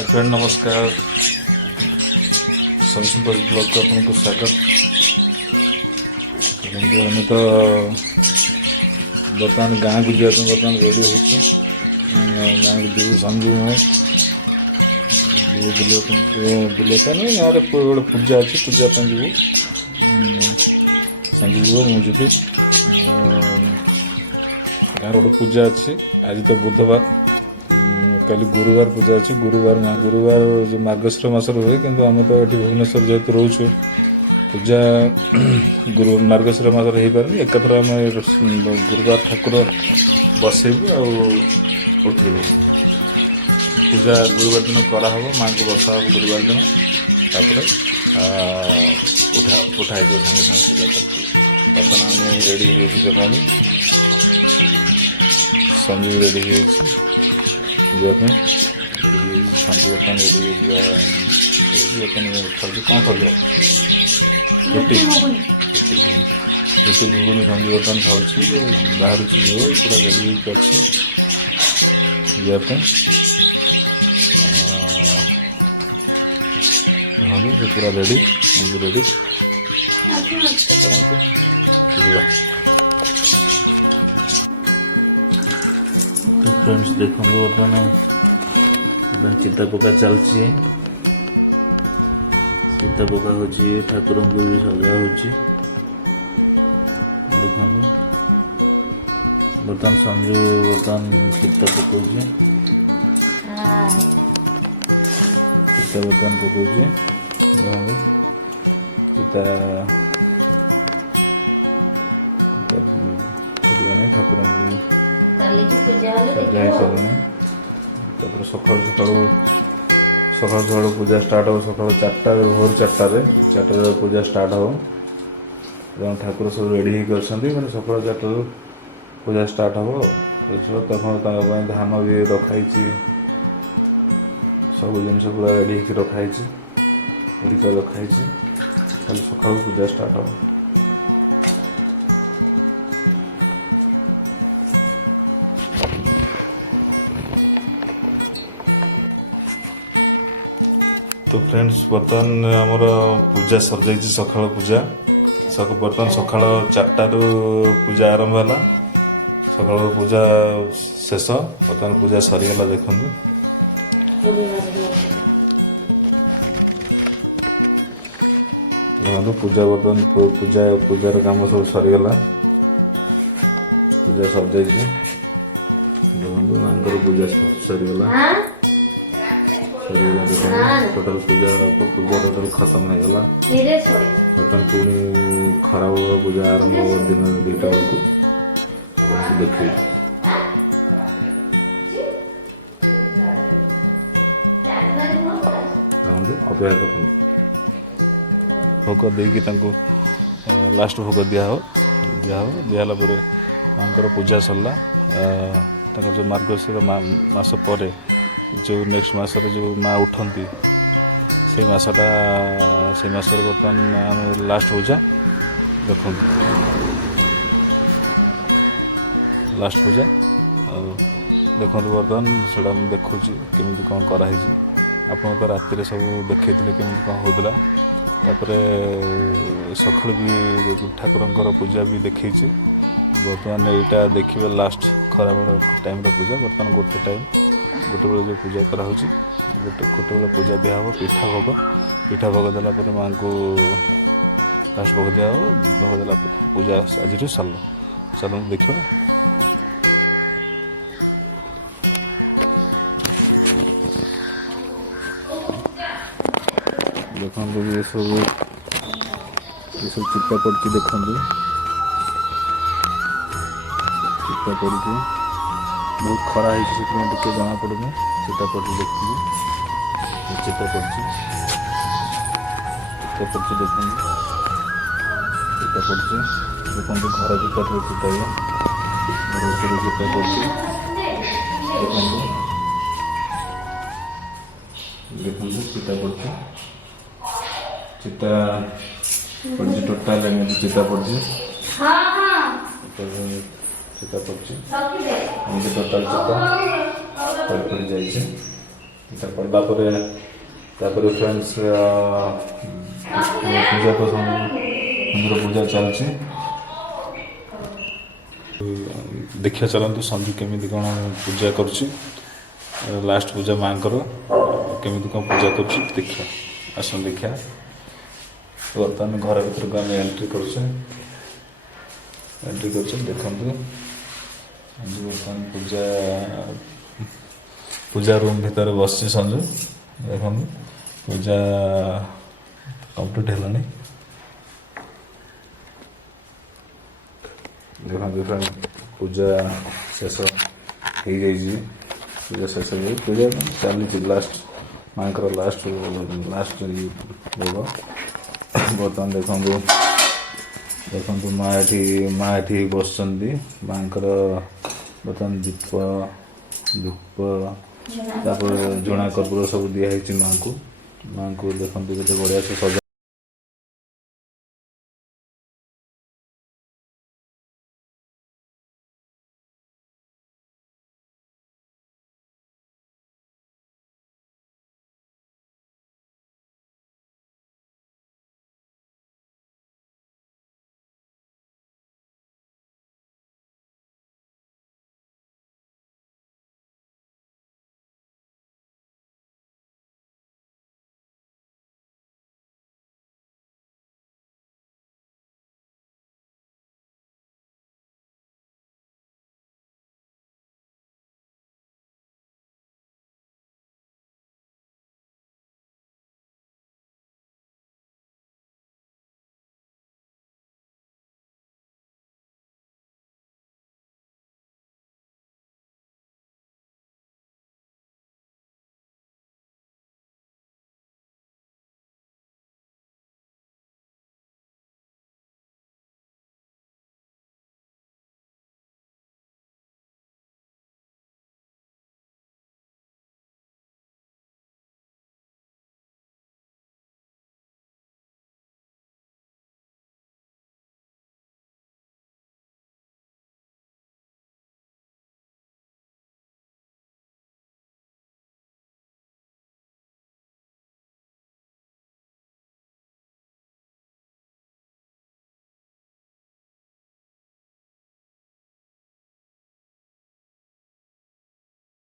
Hi friend नमस्कार संपस blog को आपको स्वागत। आम तो बर्तमान गाँव को जाए बर्तमान रेडी हो गाँव को जीव समझू बुलेटा नहीं गाँव में गोटे पूजा अच्छी पूजा जीव समझू जीव मुझे गाँव गोटे पूजा अच्छी आज तो बुधवार कल गुरुवार पूजा अच्छी गुरुवार जो मार्गशीर मास हुए किंतु आम तो ये भुवनेश्वर जेहतु रोचु पूजा गुरु मार्गशीर मास हो पारे एकथर आम गुरुवार ठाकुर बसैबू उठेबू पूजा गुरुवार दिन कराहब माँ को बसा हम गुरुवार दिन तापर उठाई सागे सागे पूजा करके बर्तमान आम रेडी देखा संजू रेडी जावाई संजू बर्तमान रेडी खाली कौन खाऊ रुटी रुटी घुगुनी संजू बर्तमान खाऊँ बाहर पूरा रेडी अच्छी जावाई से पूरा रेडी संजू रेडी तो फ्रेंड्स देखो बर्तमान चिता पका चलती चिता पका हो ठाकुर को भी सजा हो देखो बर्तमान संजू बर्तमान चिता पकाऊ चिता बर्तमान पकाऊ चिता ठाकुर सजाई सारे सका सका पूजा स्टार्ट हो सका 4टा भोर 4टार पूजा स्टार्ट हो ठाकुर सब रेडी होकर मैंने सका 4टार पूजा स्टार्ट हो तक धान भी रखाई सब जिन पूरा रेडी रखाई रखाई कल सका पूजा स्टार्ट हो तो फ्रेंड्स बर्तमान आमर पूजा सर जाइए सका पूजा बर्तमान सका 4टार पूजा आरंभ है सका पूजा शेष बर्तमान पूजा सरीगला देखु पूजा बर्तमान पूजार काम सब सरीगला पूजा सर जाइए माँ पूजा सरीगला टोटल पूजा टोटल खत्म हो गला बर्तमान पुणी खरा पूजा आरंभ हो दिन 2टा बेलू देख अपेक्षा कर भोग देकी लास्ट भोग दिहब दिहला माँ पूजा सरला जो मार्गशीर मास पर जो नेक्स्ट मास जो माँ उठती से मासटा से मास बर्तमान लास्ट पूजा देख लास्ट पूजा देखो बर्तमान से देखुँ केमी कौन कराई आप तो राति सब देखते केमी कौन होता सखा भी ठाकुर पूजा भी देखी बर्तमान यहाँ देखिए लास्ट खरा टाइम पूजा बर्तमान गोटे टाइम गोटे बेले जो पूजा करा गोटे बेले पूजा दिहब पिठा भोग देला माँ को लास्ट भोग दिया भोग देला पूजा आज सरल चलो देखा देखो ये सब चिता पड़ी देखो चिता पड़ी बहुत खरा है टे जना पड़े चिता पड़ी देखिए चिता पड़ी देखो चिता पड़ी देखो घर चिता पड़ी चिता घर चिता पड़ी देखो चिता पड़ी चिता पड़ी टोटाल चिता पड़ी चिता पड़ी टोटाल चिता पड़ जाइए ଏଇଟା ପଡ଼ିଲା ପରେ ତାପରେ ଫ୍ରେଣ୍ଡସ୍ ପୂଜା ତ ମନ୍ଦିର ପୂଜା ଚାଲିଛି। ଦେଖିବା ଚାଲନ୍ତୁ ସଞ୍ଜୁ କେମିତି କ'ଣ ପୂଜା କରୁଛି। ଲାଷ୍ଟ ପୂଜା ମାଆଙ୍କର କେମିତି କ'ଣ ପୂଜା କରୁଛି ଦେଖିବା। ଆସନ୍ତୁ ଦେଖିବା। ବର୍ତ୍ତମାନ ଘର ଭିତରକୁ ଆମେ ଏଣ୍ଟ୍ରି କରୁଛେ ଦେଖନ୍ତୁ ସଞ୍ଜୁ ବର୍ତ୍ତମାନ ପୂଜା ରୁମ୍ ଭିତରେ ବସିଛି ସଞ୍ଜୁ। ଦେଖନ୍ତୁ ପୂଜା କମ୍ପ୍ଲିଟ୍ ହେଲାଣି। ଦେଖନ୍ତୁ ପୂଜା ଶେଷ ହେଇଯାଇଛି। ପୂଜା ଶେଷ ହେଇଯାଇ ପୂଜା ଚାଲିଛି ଲାଷ୍ଟ ମାଆଙ୍କର ଲାଷ୍ଟ ଦେବ। ବର୍ତ୍ତମାନ ଦେଖନ୍ତୁ ମା' ଏଠି ବସିଛନ୍ତି। ମାଆଙ୍କର ବର୍ତ୍ତମାନ ଦୀପ ଧୂପ ତାପରେ ଝୁଣା କର୍ପୂର ସବୁ ଦିଆହେଇଛି ମାଆଙ୍କୁ। ଦେଖନ୍ତୁ କେତେ ବଢ଼ିଆ ସେ ସଜା